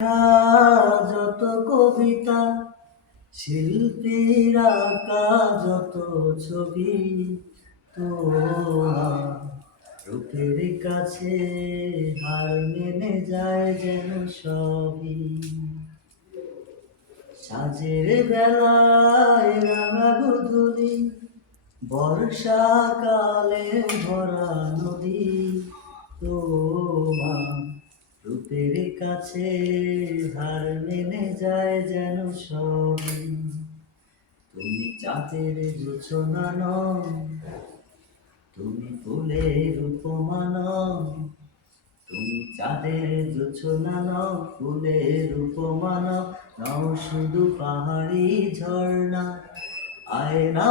যত কবিতা, শিল্পীর আঁকা যত ছবি, তোমার রূপের কাছে হার মেনে যায় যেন সবই। সাজের বেলায় রাঙা গোধূলি, বর্ষাকালে ভরা নদী, তোমার রূপের কাছে হার মেনে যায় যেন সবই। তুমি চাঁদের জোছনা নও, তুমি ফুলের উপমা নও, তুমি চাঁদের জোছনা নও, ফুলের উপমা নও, নও শুধু পাহাড়ি ঝর্ণা, আয়না